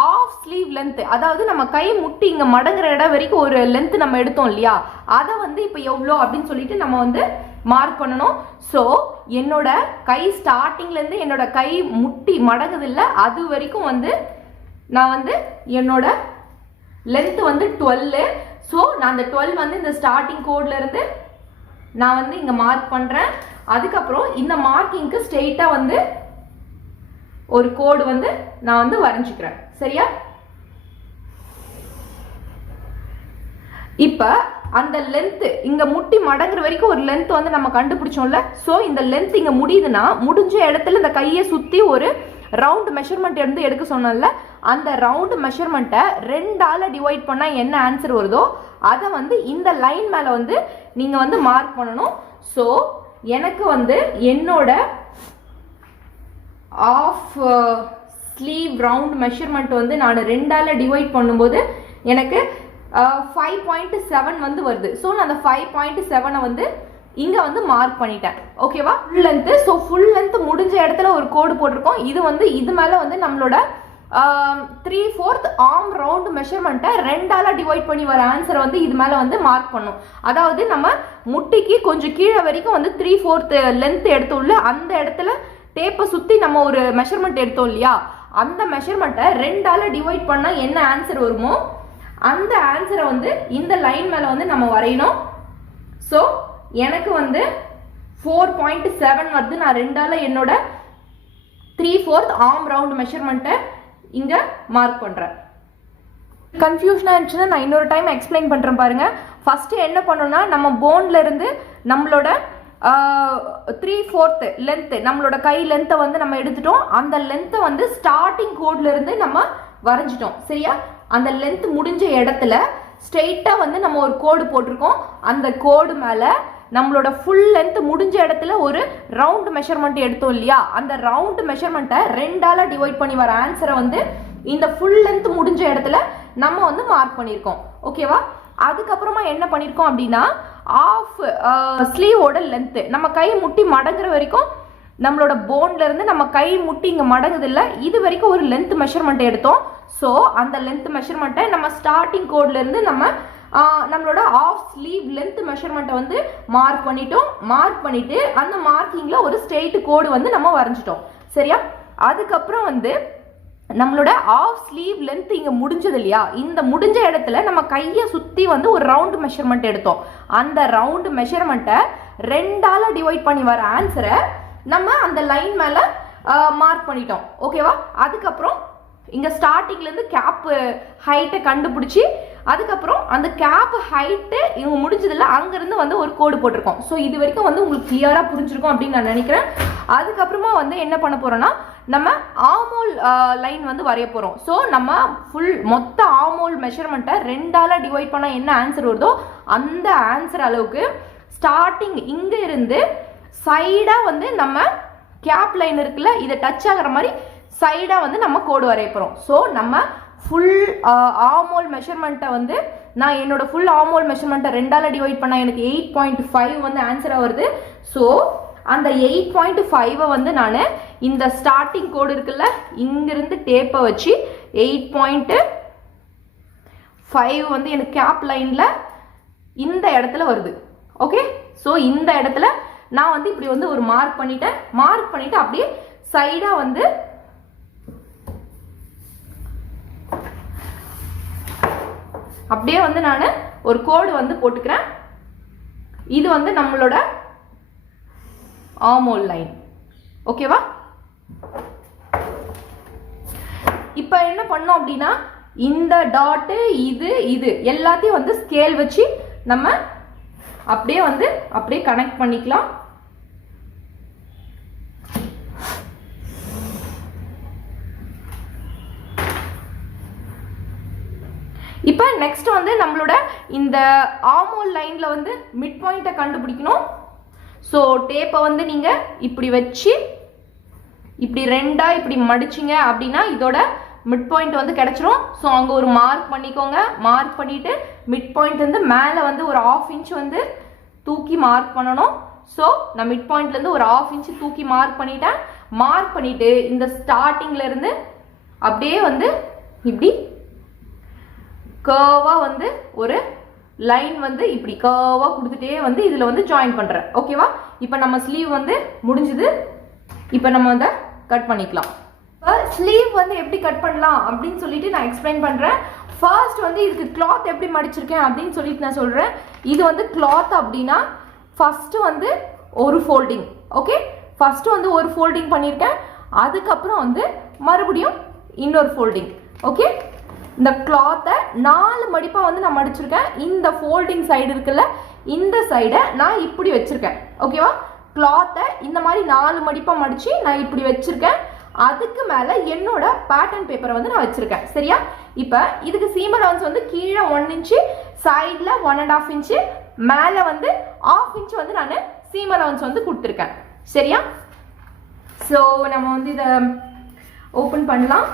ஆஃப் ஸ்லீவ் லென்த், அதாவது நம்ம கை முட்டி இங்கே மடங்குற இடம் வரைக்கும் ஒரு லென்த் நம்ம எடுத்தோம் இல்லையா, அதை வந்து இப்போ எவ்வளோ அப்படின்னு சொல்லிட்டு நம்ம வந்து மார்க் பண்ணணும். ஸோ என்னோட கை ஸ்டார்டிங்லேருந்து என்னோட கை முட்டி மடங்குது இல்லை அது வரைக்கும் வந்து நான் வந்து என்னோட லென்த் வந்து 12. ஸோ நான் அந்த 12 வந்து இந்த ஸ்டார்டிங் கோட்ல இருந்து நான் வந்து இங்கே மார்க் பண்ணுறேன். அதுக்கப்புறம் இந்த மார்க்கிங்க்கு ஸ்ட்ரெயிட்டாக வந்து ஒரு கோடு வந்து நான் வந்து வரைஞ்சிக்கிறேன். சரியா? இப்போ அந்த லென்த் இங்கே முட்டி மடங்குற வரைக்கும் ஒரு லென்த் வந்து நம்ம கண்டுபிடிச்சோம்ல. ஸோ இந்த லென்த் இங்கே முடியுதுன்னா முடிஞ்ச இடத்துல இந்த கையை சுற்றி ஒரு ரவுண்ட் மெஷர்மெண்ட் எடுத்து எடுக்க சொன்னல, அந்த ரவுண்ட் மெஷர்மெண்ட்டை 2ஆல் டிவைட் பண்ணால் என்ன ஆன்சர் வருதோ அதை வந்து இந்த லைன் மேலே வந்து நீங்கள் வந்து மார்க் பண்ணணும். ஸோ எனக்கு வந்து என்னோட ஆஃப் ஸ்லீவ் ரவுண்ட் மெஷர்மெண்ட் வந்து நான் 2ஆல் டிவைட் பண்ணும்போது எனக்கு 5.7 வந்து வருது. ஸோ நான் அந்த 5.7 வந்து இங்கே வந்து மார்க் பண்ணிட்டேன். ஓகேவா? Full length. So full length முடிஞ்ச இடத்துல ஒரு கோடு போட்டிருக்கோம். இது வந்து இது மேலே வந்து நம்மளோட 3/4 ஆர்ம் ரவுண்ட் மெஷர்மெண்ட்டை 2ஆல் டிவைட் பண்ணி வர ஆன்சரை வந்து இது மேலே வந்து மார்க் பண்ணும். அதாவது நம்ம முட்டிக்கு கொஞ்சம் கீழே வரைக்கும் வந்து 3/4 லென்த் எடுத்தோம்ல, அந்த இடத்துல டேப்பை சுற்றி நம்ம ஒரு மெஷர்மெண்ட் எடுத்தோம் இல்லையா, அந்த மெஷர்மெண்ட்டை 2ஆல் டிவைட் பண்ணால் என்ன ஆன்சர் வருமோ அந்த ஆன்சரை வந்து இந்த லைன் மேலே வந்து நம்ம வரையணும். ஸோ எனக்கு வந்து 4.7 வருது. நான் 2ஆல் என்னோட 3/4 ஆர்ம் ரவுண்ட் மெஷர்மெண்ட்டை இங்கே மார்க் பண்ணுறேன். கன்ஃபியூஷனாக இருந்துச்சுன்னா நான் இன்னொரு டைம் எக்ஸ்பிளைன் பண்ணுறேன் பாருங்க. ஃபஸ்ட்டு என்ன பண்ணணும்னா நம்ம போன்ல இருந்து நம்மளோட 3/4 லென்த்து, நம்மளோட கை லென்த்தை வந்து நம்ம எடுத்துட்டோம். அந்த லென்த்தை வந்து ஸ்டார்டிங் கோட்ல இருந்து நம்ம வரைஞ்சிட்டோம். சரியா? அந்த லென்த் முடிஞ்ச இடத்துல ஸ்ட்ரெயிட்டாக வந்து நம்ம ஒரு கோடு போட்டிருக்கோம். அந்த கோடு மேலே நம்மளோட ஃபுல் லென்த் முடிஞ்ச இடத்துல ஒரு ரவுண்ட் மெஷர்மெண்ட் எடுத்தோம் இல்லையா, அந்த ரவுண்ட் மெஷர்மெண்ட்டை 2ஆல் டிவைட் பண்ணி வர ஆன்சரை வந்து இந்த ஃபுல் லென்த் முடிஞ்ச இடத்துல நம்ம வந்து மார்க் பண்ணியிருக்கோம். ஓகேவா? அதுக்கப்புறமா என்ன பண்ணியிருக்கோம் அப்படின்னா ஆஃப் ஸ்லீவோட லென்த்து நம்ம கை முட்டி மடங்குற வரைக்கும் நம்மளோட போன்ல இருந்து நம்ம கை முட்டி இங்கே மடங்குது இல்லை, இது வரைக்கும் ஒரு லென்த் மெஷர்மெண்ட் எடுத்தோம். ஸோ அந்த லென்த் மெஷர்மெண்ட்டை நம்ம ஸ்டார்டிங் கோட்ல இருந்து நம்மளோட ஆஃப் ஸ்லீவ் லென்த் மெஷர்மெண்ட்டை வந்து மார்க் பண்ணிட்டோம். மார்க் பண்ணிட்டு அந்த மார்க்கிங்ல ஒரு ஸ்ட்ரெயிட் கோடு வந்து நம்ம வரைஞ்சிட்டோம். சரியா? அதுக்கப்புறம் வந்து நம்மளோட ஆஃப் ஸ்லீவ் லென்த் இங்கே முடிஞ்சது இல்லையா, இந்த முடிஞ்ச இடத்துல நம்ம கையை சுற்றி வந்து ஒரு ரவுண்ட் மெஷர்மெண்ட் எடுத்தோம். அந்த ரவுண்ட் மெஷர்மெண்ட்டை 2ஆல் டிவைட் பண்ணி வர ஆன்சரை நம்ம அந்த லைன் மேலே மார்க் பண்ணிட்டோம். ஓகேவா? அதுக்கப்புறம் இங்கே ஸ்டார்டிங்லேருந்து கேப் ஹைட்டை கண்டுபிடிச்சி அதுக்கப்புறம் அந்த கேப் ஹைட்டு இவங்க முடிஞ்சதில்ல அங்கேருந்து வந்து ஒரு கோடு போட்டிருக்கோம். ஸோ இது வரைக்கும் வந்து உங்களுக்கு கிளியராக புரிஞ்சிருக்கும் அப்படின்னு நான் நினைக்கிறேன். அதுக்கப்புறமா வந்து என்ன பண்ண போகிறோன்னா நம்ம ஆர்மோல் லைன் வந்து வரைய போகிறோம். ஸோ நம்ம மொத்த ஆர்மோல் மெஷர்மெண்ட்டை 2ஆல் டிவைட் பண்ணால் என்ன ஆன்சர் வருதோ அந்த ஆன்சர் அளவுக்கு ஸ்டார்டிங் இங்கே இருந்து சைடாக வந்து நம்ம கேப் லைன் இருக்குல்ல, இதை டச் ஆகிற மாதிரி சைடாக வந்து நம்ம கோடு வரைய போகிறோம். ஸோ நம்ம ஃபுல் ஆர்மோல் மெஷர்மெண்ட்டை வந்து நான் என்னோட ஃபுல் ஆர்மோல் மெஷர்மெண்ட்டை 2ஆல் டிவைட் பண்ணால் எனக்கு 8.5 வந்து ஆன்சராக வருது. ஸோ அந்த 8.5 வந்து நான் இந்த ஸ்டார்டிங் கோடு இருக்குல்ல, இங்கிருந்து டேப்பை வச்சு 8.5 வந்து எனக்கு கேப் லைனில் இந்த இடத்துல வருது. ஓகே? ஸோ இந்த இடத்துல நான் வந்து இப்படி வந்து ஒரு மார்க் பண்ணிட்டேன். மார்க் பண்ணிட்டு அப்படியே சைடாக வந்து அப்படியே வந்து நான் ஒரு கோடு வந்து போட்டுக்கிறேன். இது வந்து நம்மளோட ஆர்மோல் லைன். ஓகேவா? இப்போ என்ன பண்ணோம் அப்படின்னா இந்த டாட்டு இது எல்லாத்தையும் வந்து ஸ்கேல் வச்சு நம்ம அப்படியே கனெக்ட் பண்ணிக்கலாம். இப்போ நெக்ஸ்ட் வந்து நம்மளோட இந்த ஆர்மோல் லைன்ல வந்து மிட் பாயிண்ட்டை கண்டுபிடிக்கணும். ஸோ டேப்பை வந்து நீங்க இப்படி வச்சு இப்படி ரெண்டா இப்படி மடிச்சிங்க அப்படின்னா இதோட மிட் பாயிண்ட் வந்து கிடைச்சிரும். ஸோ அங்கே ஒரு மார்க் பண்ணிக்கோங்க. மார்க் பண்ணிட்டு மிட் பாயிண்ட் வந்து மேலே வந்து ஒரு 1/2 இன்ச் வந்து தூக்கி மார்க் பண்ணணும். ஸோ நான் மிட் பாயிண்ட்லேருந்து ஒரு 1/2 இன்ச் தூக்கி மார்க் பண்ணிட்டேன். மார்க் பண்ணிட்டு இந்த ஸ்டார்டிங்ல இருந்து அப்படியே வந்து இப்படி கர்வா வந்து ஒரு லைன் வந்து இப்படி கர்வா கொடுத்துட்டே வந்து இதில் வந்து ஜாயின் பண்ணுறேன். ஓகேவா? இப்போ நம்ம ஸ்லீவ் வந்து முடிஞ்சுது. இப்போ நம்ம வந்து கட் பண்ணிக்கலாம். ஸ்லீவ் வந்து எப்படி கட் பண்ணலாம் அப்படின்னு சொல்லிட்டு நான் எக்ஸ்பிளைன் பண்ணுறேன். ஃபர்ஸ்ட் வந்து இதுக்கு கிளாத் எப்படி மடிச்சிருக்கேன் அப்படின்னு சொல்லிட்டு நான் சொல்கிறேன். இது வந்து கிளாத் அப்படின்னா ஃபஸ்ட்டு வந்து ஒரு ஃபோல்டிங். ஓகே, ஃபஸ்ட்டு வந்து ஒரு ஃபோல்டிங் பண்ணியிருக்கேன். அதுக்கப்புறம் வந்து மறுபடியும் இன்னொரு ஃபோல்டிங். ஓகே, இந்த கிளாத்தை 4 மடிப்பாக வந்து நான் மடிச்சிருக்கேன். இந்த ஃபோல்டிங் சைடு இருக்குல்ல, இந்த சைடை நான் இப்படி வச்சுருக்கேன். ஓகேவா? கிளாத்தை இந்த மாதிரி 4 மடிப்பாக மடித்து நான் இப்படி வச்சுருக்கேன். அதுக்கு மேலே என்னோட பேட்டர்ன் பேப்பரை வந்து நான் வச்சுருக்கேன். சரியா? இப்போ இதுக்கு சீம் அலவன்ஸ் வந்து கீழே 1 இன்ச்சு, சைடில் 1.5 இன்ச்சு, மேலே வந்து 1/2 இன்ச் வந்து நான் சீம் அலவன்ஸ் வந்து கொடுத்துருக்கேன். சரியா? ஸோ நம்ம வந்து இதை ஓப்பன் பண்ணலாம்.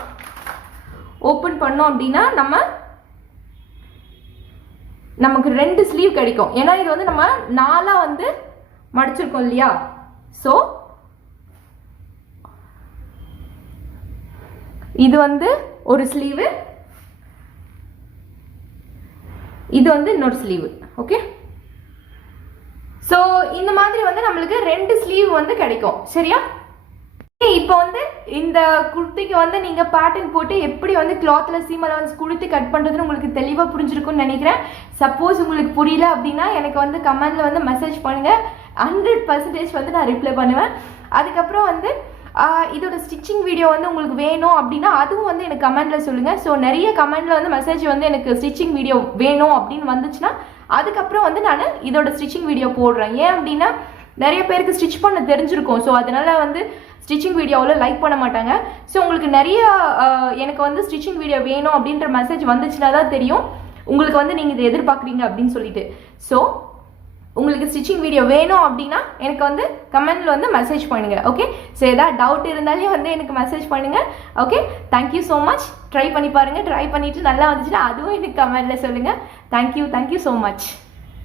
ஓப்பன் பண்ணோம் அப்படின்னா நமக்கு 2 ஸ்லீவ் கிடைக்கும். ஏன்னா இது வந்து நம்ம 4 வந்து மடிச்சிருக்கோம் இல்லையா? ஸோ இது வந்து ஒரு ஸ்லீவு, இது வந்து இன்னொரு ஸ்லீவு. ஓகே, ஸோ இந்த மாதிரி வந்து நம்மளுக்கு 2 ஸ்லீவ் வந்து கிடைக்கும். சரியா? இப்போ வந்து இந்த குர்த்திக்கு வந்து நீங்க பேட்டர்ன் போட்டு எப்படி வந்து கிளாத்ல சீம் அலவன்ஸ் கொடுத்து கட் பண்றதுன்னு உங்களுக்கு தெளிவா புரிஞ்சிருக்கும்னு நினைக்கிறேன். சப்போஸ் உங்களுக்கு புரியல அப்படின்னா எனக்கு வந்து கமெண்ட்ல வந்து மெசேஜ் பண்ணுங்க. 100% வந்து நான் ரிப்ளை பண்ணுவேன். அதுக்கப்புறம் வந்து இதோட ஸ்டிச்சிங் வீடியோ வந்து உங்களுக்கு வேணும் அப்படின்னா அதுவும் வந்து எனக்கு கமெண்ட்ல சொல்லுங்க. ஸோ நிறைய கமெண்ட்ல வந்து மெசேஜ் வந்து எனக்கு ஸ்டிச்சிங் வீடியோ வேணும் அப்படின்னு வந்துச்சுன்னா அதுக்கப்புறம் வந்து நான் இதோட ஸ்டிச்சிங் வீடியோ போடுறேன். ஏன் அப்படின்னா நிறைய பேருக்கு ஸ்டிச் பண்ண தெரிஞ்சிருக்கும். ஸோ அதனால வந்து ஸ்டிச்சிங் வீடியோவில் லைக் பண்ண மாட்டாங்க. ஸோ உங்களுக்கு நிறைய எனக்கு வந்து ஸ்டிச்சிங் வீடியோ வேணும் அப்படின்ற மெசேஜ் வந்துச்சுன்னா தான் தெரியும் உங்களுக்கு வந்து நீங்கள் இதை எதிர்பார்க்குறீங்க அப்படின்னு சொல்லிட்டு. ஸோ உங்களுக்கு ஸ்டிச்சிங் வீடியோ வேணும் அப்படின்னா எனக்கு வந்து கமெண்ட்ல வந்து மெசேஜ் பண்ணுங்க. ஓகே, ஸோ ஏதாவது டவுட் இருந்தாலே வந்து எனக்கு மெசேஜ் பண்ணுங்க. Okay, thank you so much. Try பண்ணி பாருங்க. ட்ரை பண்ணிட்டு நல்லா வந்துச்சுன்னா அதுவும் எனக்கு கமெண்ட்ல சொல்லுங்க. Thank you so much.